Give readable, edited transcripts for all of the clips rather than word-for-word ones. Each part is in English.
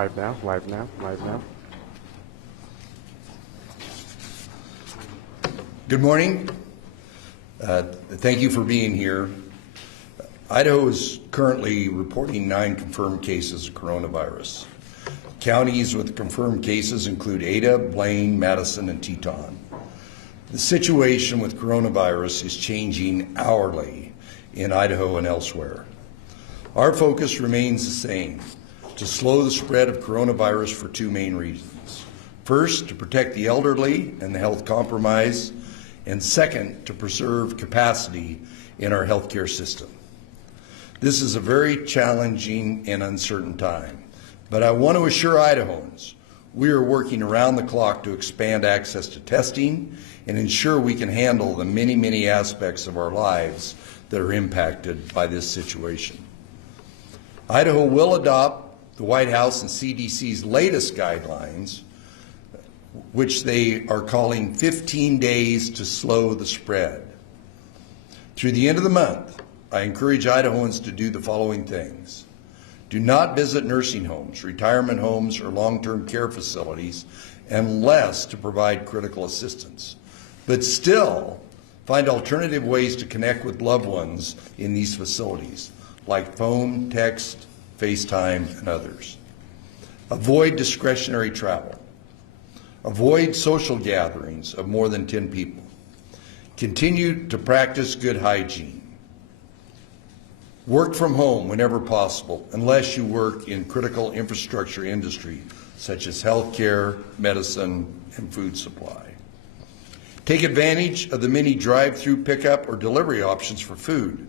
Live now, live now, live now. Good morning. Thank you for being here. Idaho is currently reporting 9 confirmed cases of coronavirus. Counties with confirmed cases include Ada, Blaine, Madison, and Teton. The situation with coronavirus is changing hourly in Idaho and elsewhere. Our focus remains the same: to slow the spread of coronavirus for 2 main reasons. First, to protect the elderly and the health compromised, and second, to preserve capacity in our healthcare system. This is a very challenging and uncertain time, but I want to assure Idahoans we are working around the clock to expand access to testing and ensure we can handle the many, many aspects of our lives that are impacted by this situation. Idaho will adopt the White House and CDC's latest guidelines, which they are calling 15 days to slow the spread. Through the end of the month, I encourage Idahoans to do the following things. Do not visit nursing homes, retirement homes, or long-term care facilities unless to provide critical assistance. But still, find alternative ways to connect with loved ones in these facilities, like phone, text, FaceTime, and others. Avoid discretionary travel. Avoid social gatherings of more than 10 people. Continue to practice good hygiene. Work from home whenever possible, unless you work in critical infrastructure industry such as healthcare, medicine, and food supply. Take advantage of the many drive-through pickup or delivery options for food.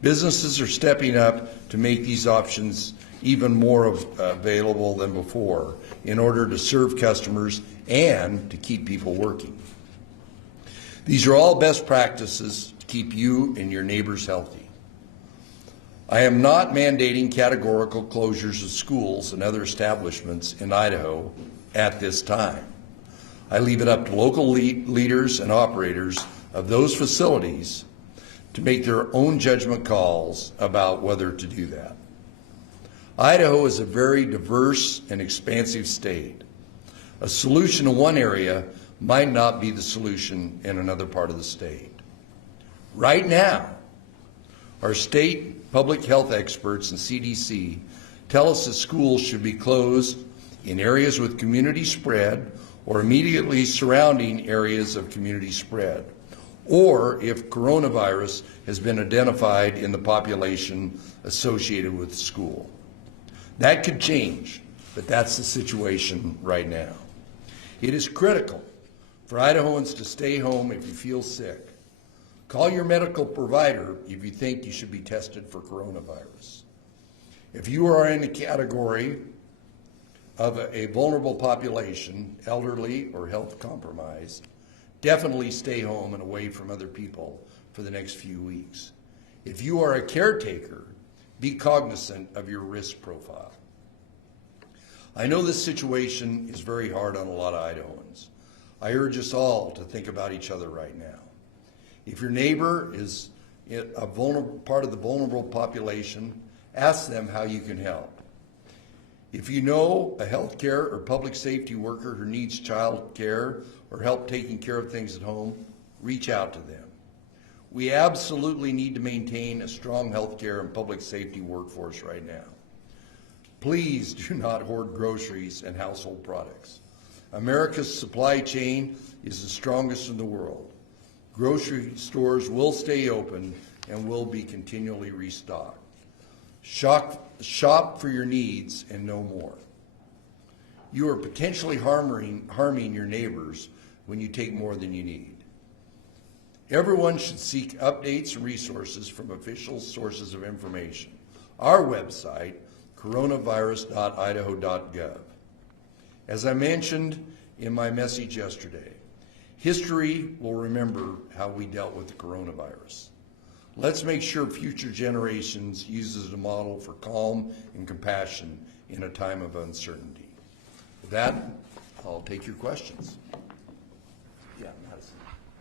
Businesses are stepping up to make these options even more available than before in order to serve customers and to keep people working. These are all best practices to keep you and your neighbors healthy. I am not mandating categorical closures of schools and other establishments in Idaho at this time. I leave it up to local leaders and operators of those facilities to make their own judgment calls about whether to do that. Idaho is a very diverse and expansive state. A solution in one area might not be the solution in another part of the state. Right now, our state public health experts and CDC tell us that schools should be closed in areas with community spread or immediately surrounding areas of community spread, or if coronavirus has been identified in the population associated with the school. That could change, but that's the situation right now. It is critical for Idahoans to stay home if you feel sick. Call your medical provider if you think you should be tested for coronavirus. If you are in the category of a vulnerable population, elderly or health compromised, definitely stay home and away from other people for the next few weeks. If you are a caretaker, be cognizant of your risk profile. I know this situation is very hard on a lot of Idahoans. I urge us all to think about each other right now. If your neighbor is a vulnerable part of the vulnerable population, ask them how you can help. If you know a healthcare or public safety worker who needs child care or help taking care of things at home, reach out to them. We absolutely need to maintain a strong healthcare and public safety workforce right now. Please do not hoard groceries and household products. America's supply chain is the strongest in the world. Grocery stores will stay open and will be continually restocked. Shop for your needs and no more. You are potentially harming your neighbors when you take more than you need. Everyone should seek updates and resources from official sources of information. Our website, coronavirus.idaho.gov. As I mentioned in my message yesterday, history will remember how we dealt with the coronavirus. Let's make sure future generations use it as a model for calm and compassion in a time of uncertainty. With that, I'll take your questions. Yeah, Madison.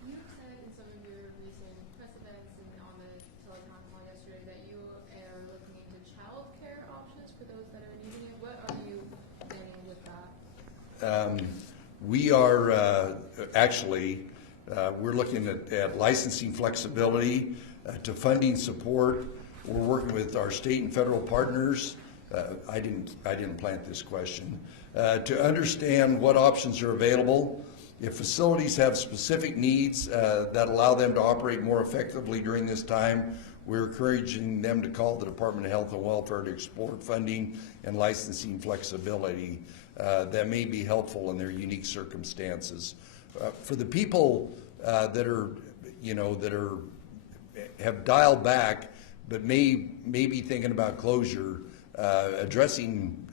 You said in some of your recent press events and on the telecom call yesterday that you are looking into child care options for those that are needing it. What are you We are actually, we're looking at licensing flexibility to funding support. We're working with our state and federal partners. I didn't plant this question. To understand what options are available. If facilities have specific needs that allow them to operate more effectively during this time, we're encouraging them to call the Department of Health and Welfare to explore funding and licensing flexibility that may be helpful in their unique circumstances. For the people that are, have dialed back but may be thinking about closure, addressing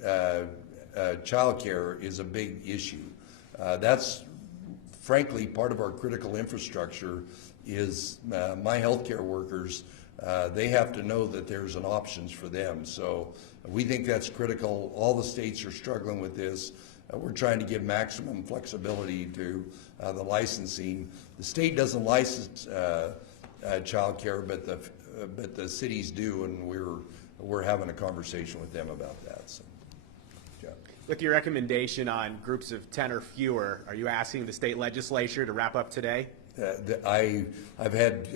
child care is a big issue. That's frankly part of our critical infrastructure is my healthcare workers. They have to know that there's an options for them. So we think that's critical. All the states are struggling with this. We're trying to give maximum flexibility to the licensing. The state doesn't license child care, but the cities do, and we're having a conversation with them about that. So, yeah. With your recommendation on groups of 10 or fewer, are you asking the state legislature to wrap up today? I've had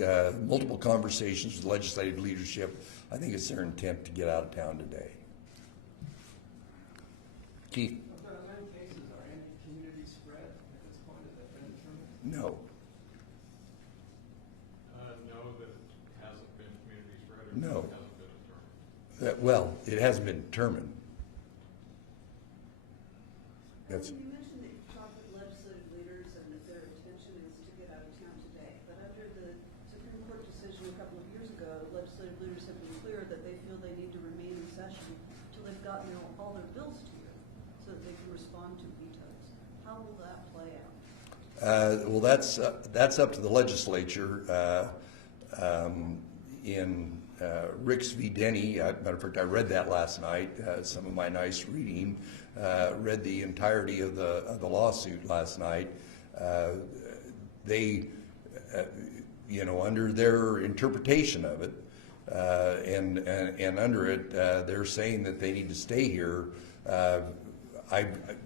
multiple conversations with legislative leadership. I think it's their intent to get out of town today. Keith? How many cases are anti-community spread at this point? Has that been determined? No. No, that it hasn't been community spread, or No. it hasn't been determined? Well, it hasn't been determined. That's. You mentioned that you've talked with legislative leaders and that their intention is to get out of town today. But under the Supreme Court decision a couple of years ago, legislative leaders have been clear that they feel they need to remain in session until they've gotten all their bills to you so that they can respond to vetoes. How will that play out? Well, that's up to the legislature. In Ricks v. Denny, matter of fact, I read that last night. Some of my nice reading. Read the entirety of the lawsuit last night. They, under their interpretation of it, and under it, they're saying that they need to stay here.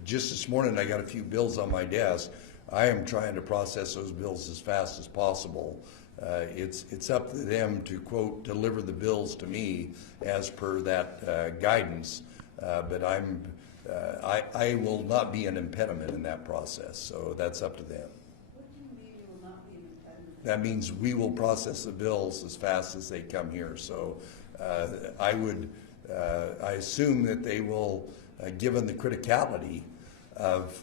Just this morning, I got a few bills on my desk. I am trying to process those bills as fast as possible. It's up to them to, quote, deliver the bills to me as per that guidance, but I will not be an impediment in that process, so that's up to them. What do you mean you will not be an impediment? That means we will process the bills as fast as they come here. So I assume that they will, given the criticality of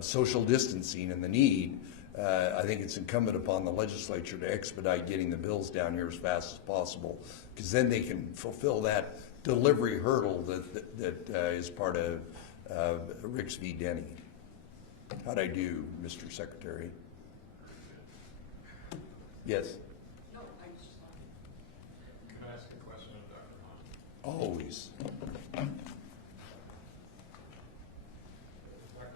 social distancing and the need, I think it's incumbent upon the legislature to expedite getting the bills down here as fast as possible, because then they can fulfill that delivery hurdle that is part of Ricks v. Denny. How'd I do, Mr. Secretary? Yes? Can I ask a question of Dr. Hahn? Always. Dr.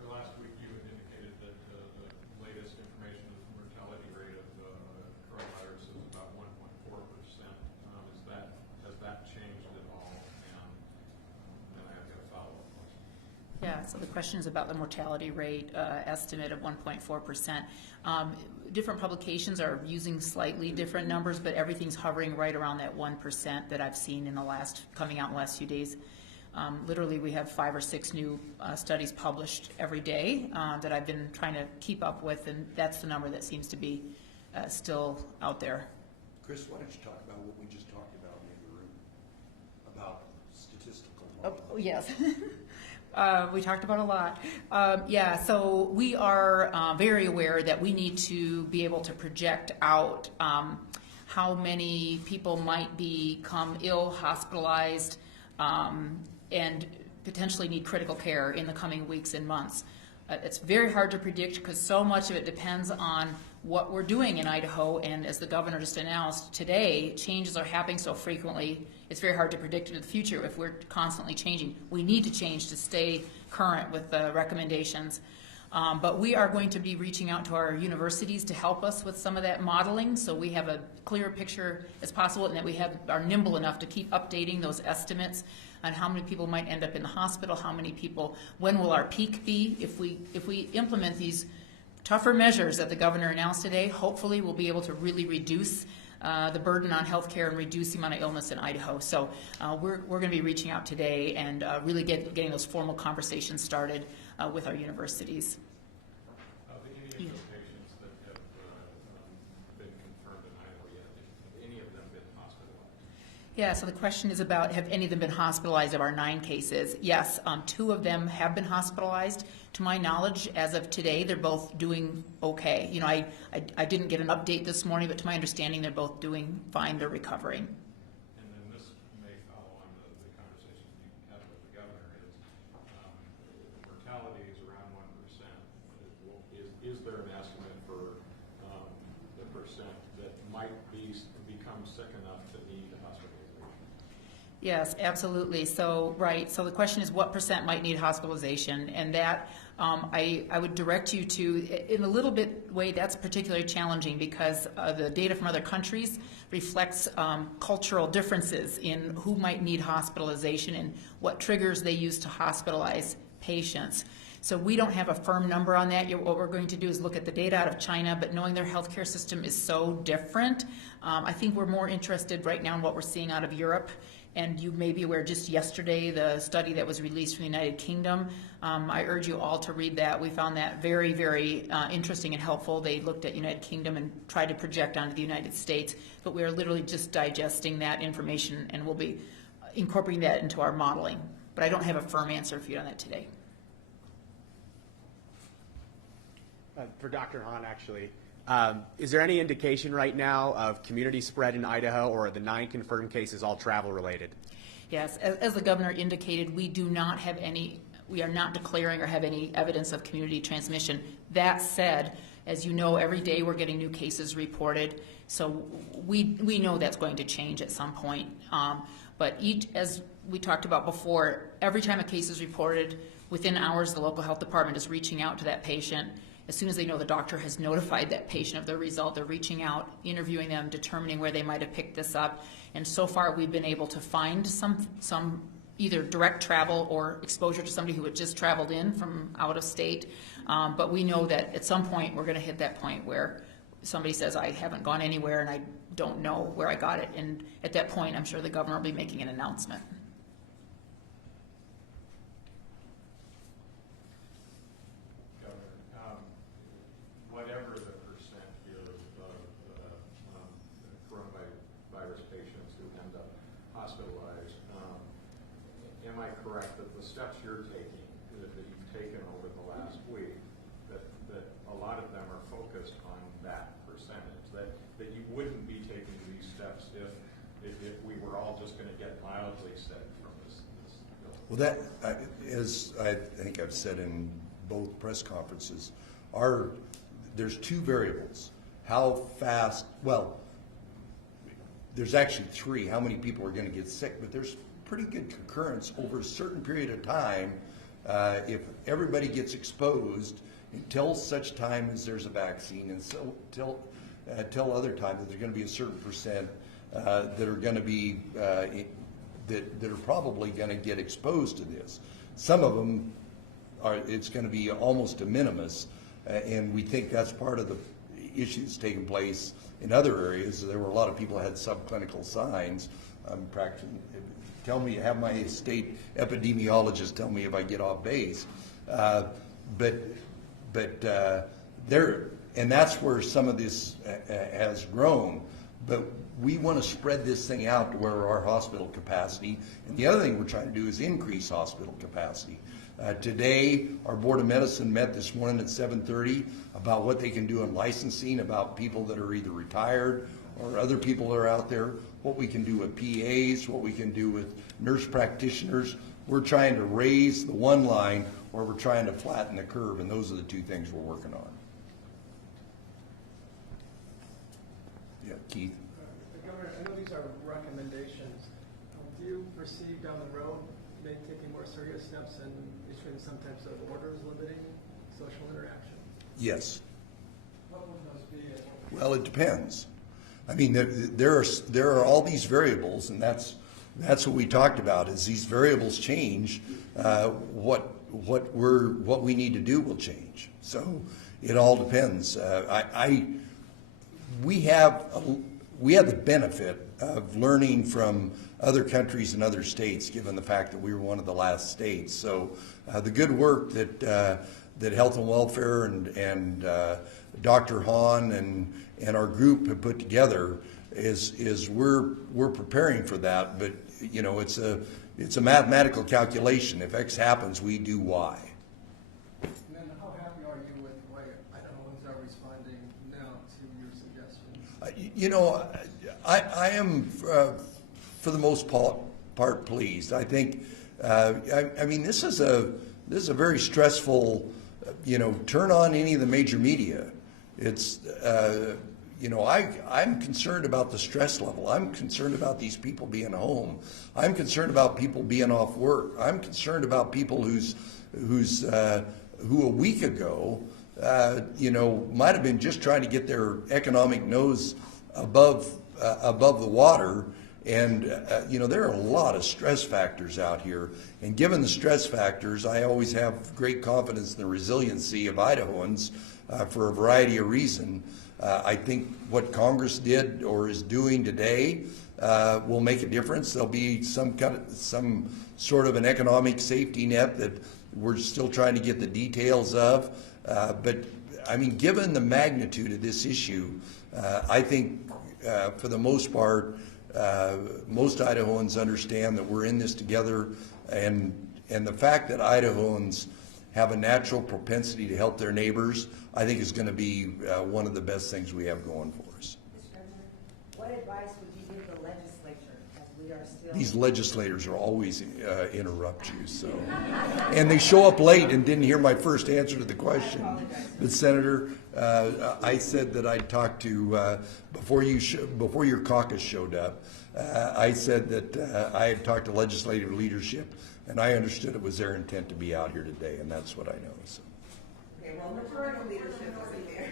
Last week you had indicated that the latest information of the mortality rate of coronavirus is about 1.4%. Has that changed at all? And then I've got a follow-up question. Yeah, so the question is about the mortality rate estimate of 1.4%. Different publications are using slightly different numbers, but everything's hovering right around that 1% that I've seen in coming out in the last few days. Literally, we have 5 or 6 new studies published every day that I've been trying to keep up with, and that's the number that seems to be still out there. Chris, why don't you talk about what we just talked about in the room about statistical modeling? Oh, yes. We talked about a lot. Yeah, so we are very aware that we need to be able to project out how many people might become ill, hospitalized, and potentially need critical care in the coming weeks and months. It's very hard to predict because so much of it depends on what we're doing in Idaho, and as the governor just announced today, changes are happening so frequently, it's very hard to predict into the future if we're constantly changing. We need to change to stay current with the recommendations. But we are going to be reaching out to our universities to help us with some of that modeling, so we have a clearer picture as possible and that we are nimble enough to keep updating those estimates. on how many people might end up in the hospital, how many people, when will our peak be? If we implement these tougher measures that the governor announced today, hopefully we'll be able to really reduce the burden on healthcare and reduce the amount of illness in Idaho. So we're going to be reaching out today and really getting those formal conversations started with our universities. Any of the patients that have been confirmed in Idaho yet, have any of them been hospitalized? Yeah, so the question is about, have any of them been hospitalized of our 9 cases? Yes, 2 of them have been hospitalized. To my knowledge, as of today, they're both doing okay. You know, I didn't get an update this morning, but to my understanding, they're both doing fine. They're recovering. And then this may follow on the conversation you had with the governor is mortality is around 1%. Is there an estimate for the percent that might become sick enough to need hospitalization? Yes, absolutely. So, right. So the question is what percent might need hospitalization, and that I would direct you to, in a little bit way, that's particularly challenging because the data from other countries reflects cultural differences in who might need hospitalization and what triggers they use to hospitalize patients. So we don't have a firm number on that. What we're going to do is look at the data out of China, but knowing their healthcare system is so different, I think we're more interested right now in what we're seeing out of Europe. And you may be aware, just yesterday, the study that was released from the United Kingdom, I urge you all to read that. We found that very, very interesting and helpful. They looked at United Kingdom and tried to project onto the United States, but we are literally just digesting that information, and we'll be incorporating that into our modeling. But I don't have a firm answer for you on that today. For Dr. Hahn, actually. Is there any indication right now of community spread in Idaho, or are the 9 confirmed cases all travel related? Yes, as the governor indicated, we do not have any, we are not declaring or have any evidence of community transmission. That said, as you know, every day we're getting new cases reported, so we know that's going to change at some point. But as we talked about before, every time a case is reported, within hours the local health department is reaching out to that patient. As soon as they know the doctor has notified that patient of the result, they're reaching out, interviewing them, determining where they might have picked this up. And so far, we've been able to find some either direct travel or exposure to somebody who had just traveled in from out of state. But we know that at some point, we're going to hit that point where somebody says, I haven't gone anywhere and I don't know where I got it. And at that point, I'm sure the governor will be making an announcement. Whatever the percent here of coronavirus patients who end up hospitalized, am I correct that the steps you're taking, that you've taken over the last week, that a lot of them are focused on that percentage, that you wouldn't be taking these steps if we were all just going to get mildly sick from this bill? Well, that, as I think I've said in both press conferences, there's 2 variables. How fast, well, there's actually 3, how many people are going to get sick, but there's pretty good concurrence over a certain period of time. If everybody gets exposed until such time as there's a vaccine, and so till other time that there's going to be a certain percent that are going to be, that are probably going to get exposed to this. Some of them it's going to be almost de minimis. And we think that's part of the issues taking place in other areas. There were a lot of people who had subclinical signs. I'm practicing. Tell me, have my state epidemiologist tell me if I get off base. But there, and that's where some of this has grown. But we want to spread this thing out to where our hospital capacity. And the other thing we're trying to do is increase hospital capacity. Today, our Board of Medicine met this morning at 7:30 about what they can do in licensing, about people that are either retired or other people that are out there, what we can do with PAs, what we can do with nurse practitioners. We're trying to raise the one line, or we're trying to flatten the curve, and those are the 2 things we're working on. Yeah, Keith? Governor, I know these are recommendations. Do you foresee down the road maybe taking more serious steps and issuing some types of orders limiting social interaction? Yes. What would those be? Well, it depends. I mean, there are all these variables, and that's that's what we talked about. As these variables change, what we need to do will change. So it all depends. We have the benefit of learning from other countries and other states, given the fact that we were one of the last states. So the good work that Health and Welfare and Dr. Hahn and our group have put together is we're preparing for that. But you know, it's a mathematical calculation. If X happens, we do Y. And then how happy are you with the way Idahoans are responding now to your suggestions? You know, I am for the most part pleased. I think I mean this is a very stressful, you know, turn on any of the major media. It's you know, I'm concerned about the stress level. I'm concerned about these people being home. I'm concerned about people being off work. I'm concerned about people who a week ago, you know, might have been just trying to get their economic nose above the water. And you know, there are a lot of stress factors out here. And given the stress factors, I always have great confidence in the resiliency of Idahoans for a variety of reasons. I think what Congress did or is doing today will make a difference. There'll be some sort of an economic safety net that we're still trying to get the details of. But I mean, given the magnitude of this issue, I think for the most part, most Idahoans understand that we're in this together, and the fact that Idahoans have a natural propensity to help their neighbors, I think is going to be one of the best things we have going for us. Mr. President, what advice would you give the legislature as we are still... These legislators are always interrupt you, so. And they show up late and didn't hear my first answer to the question. But Senator, I said that I'd talk to, before your caucus showed up, I said that I had talked to legislative leadership, and I understood it was their intent to be out here today, and that's what I know. So. Okay, well, majority leadership wasn't there.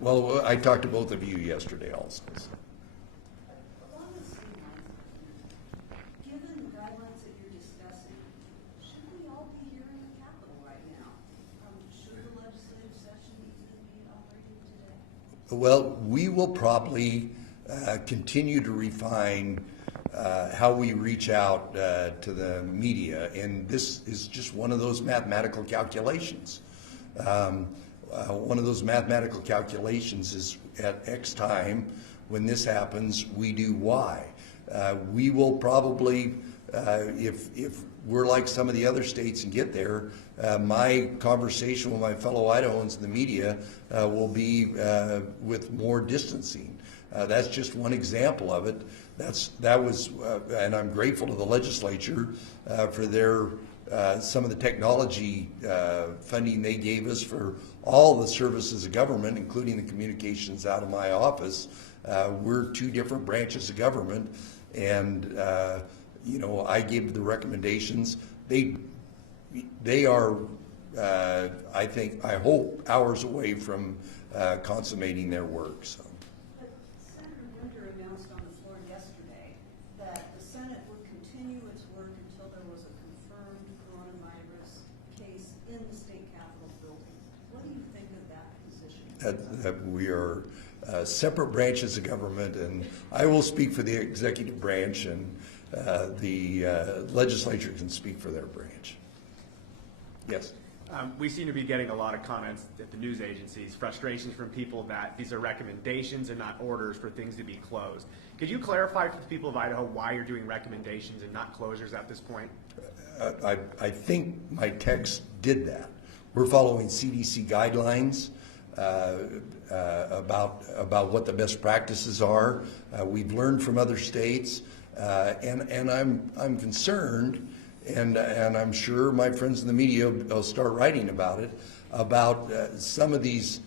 Well, I talked to both of you yesterday also. So. Along the same lines, given the guidelines that you're discussing, should we all be here in the Capitol right now? Should the legislative session even be operating today? Well, we will probably continue to refine how we reach out to the media, and this is just one of those mathematical calculations. One of those mathematical calculations is at X time, when this happens, we do Y. We will probably, if we're like some of the other states and get there, my conversation with my fellow Idahoans in the media will be with more distancing. That's just one example of it. And I'm grateful to the legislature for their some of the technology funding they gave us for all the services of government, including the communications out of my office. We're two different branches of government, and you know, I gave the recommendations. They are, I hope, hours away from consummating their work. So. But Senator Winter announced on the floor yesterday that the Senate would continue its work until there was a confirmed coronavirus case in the state capitol building. What do you think of that position? That we are separate branches of government, and I will speak for the executive branch, and the legislature can speak for their branch. Yes. We seem to be getting a lot of comments at the news agencies, frustrations from people that these are recommendations and not orders for things to be closed. Could you clarify for the people of Idaho why you're doing recommendations and not closures at this point? I think my text did that. We're following CDC guidelines about what the best practices are. We've learned from other states, and I'm concerned. And I'm sure my friends in the media will start writing about it, about some of these,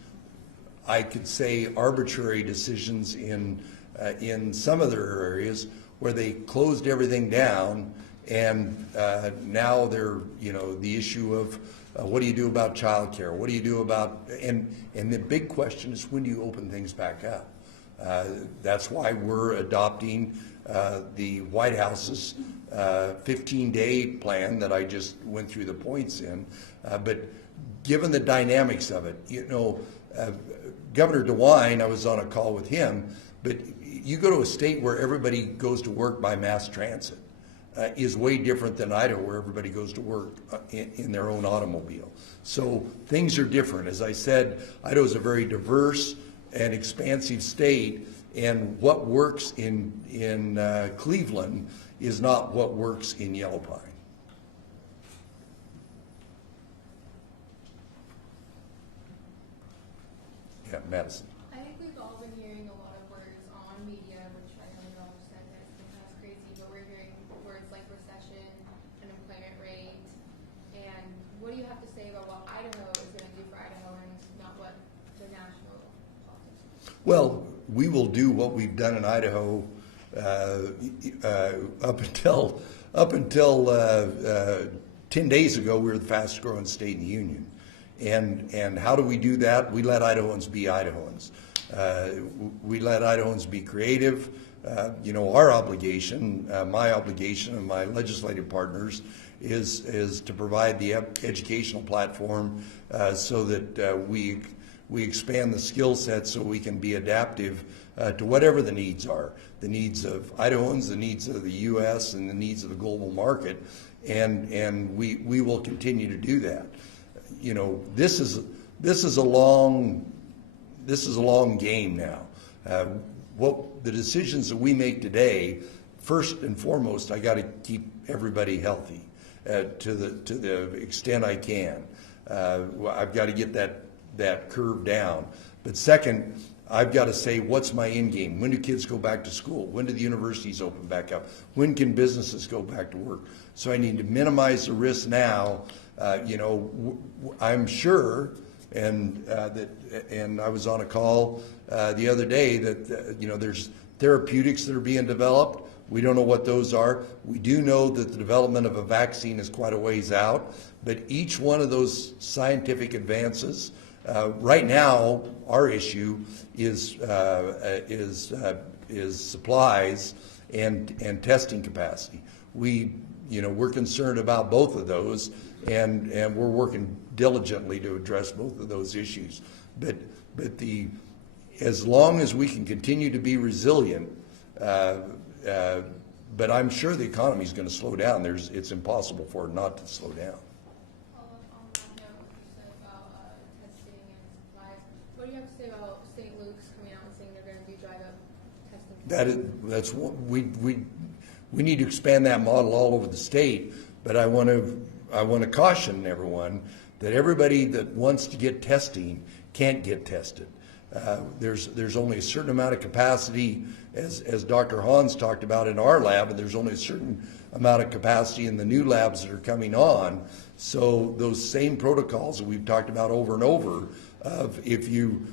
I could say, arbitrary decisions in some of their areas where they closed everything down, and now they're, you know, the issue of what do you do about child care? What do you do about, and the big question is, when do you open things back up? That's why we're adopting the White House's 15-day plan that I just went through the points in. But given the dynamics of it, Governor DeWine, I was on a call with him, but you go to a state where everybody goes to work by mass transit. Is way different than Idaho, where everybody goes to work in their own automobile. So things are different. As I said, Idaho is a very diverse and expansive state, and what works in Cleveland is not what works in Yellow Pine. Yeah, Madison. I think we've all been hearing a lot of words on media, which I don't understand that it's been kind of crazy, but we're hearing words like recession, unemployment rate, and what do you have to say about what Idaho is going to do for Idahoans, not what the national politics? Well, we will do what we've done in Idaho up until 10 days ago. We were the fastest growing state in the union. And how do we do that? We let Idahoans be Idahoans. We let Idahoans be creative. Our obligation, my obligation, and my legislative partners is to provide the educational platform so that we expand the skill set so we can be adaptive to whatever the needs are, the needs of Idahoans, the needs of the U.S., and the needs of the global market, and we will continue to do that. This is a long game now. What the decisions that we make today, first and foremost, I got to keep everybody healthy to the extent I can. I've got to get that curve down. But second, I've got to say, what's my end game? When do kids go back to school? When do the universities open back up? When can businesses go back to work? So I need to minimize the risk now. I'm sure, and I was on a call the other day that there's therapeutics that are being developed. We don't know what those are. We do know that the development of a vaccine is quite a ways out, but each one of those scientific advances, right now, our issue is supplies and testing capacity. We're concerned about both of those, and we're working diligently to address both of those issues. But as long as we can continue to be resilient, but I'm sure the economy is going to slow down. It's impossible for it not to slow down. On that note, what you said about testing and supplies, what do you have to say about St. Luke's coming out and saying they're going to do drive-up testing? That's what we need to expand that model all over the state. But I want to caution everyone that everybody that wants to get testing can't get tested. There's only a certain amount of capacity, as Dr. Hans talked about in our lab, and there's only a certain amount of capacity in the new labs that are coming on. So those same protocols that we've talked about over and over, of if you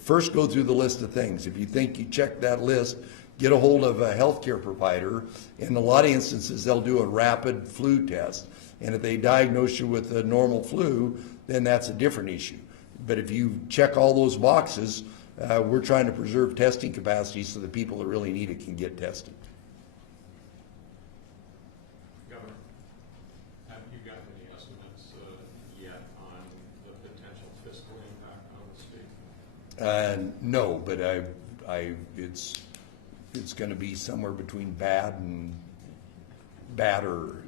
first go through the list of things. If you think you check that list, get a hold of a healthcare provider. In a lot of instances, they'll do a rapid flu test. And if they diagnose you with a normal flu, then that's a different issue. But if you check all those boxes, we're trying to preserve testing capacity so the people that really need it can get tested. Governor, have you got any estimates yet on the potential fiscal impact on the state? No, but it's going to be somewhere between bad and badder.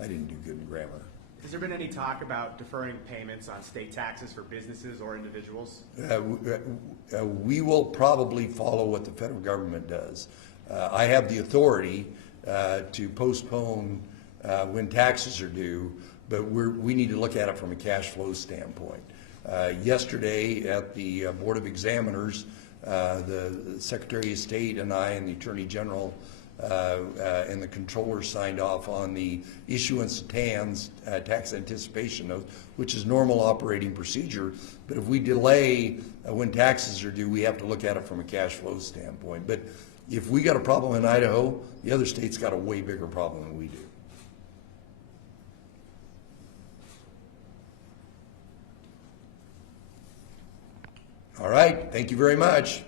I didn't do good in grammar. Has there been any talk about deferring payments on state taxes for businesses or individuals? We will probably follow what the federal government does. I have the authority to postpone when taxes are due, but we need to look at it from a cash flow standpoint. Yesterday at the Board of Examiners, the Secretary of State and I and the Attorney General and the Comptroller signed off on the issuance of TANs, tax anticipation notes, which is normal operating procedure. But if we delay when taxes are due, we have to look at it from a cash flow standpoint. But if we got a problem in Idaho, the other states got a way bigger problem than we do. All right, thank you very much.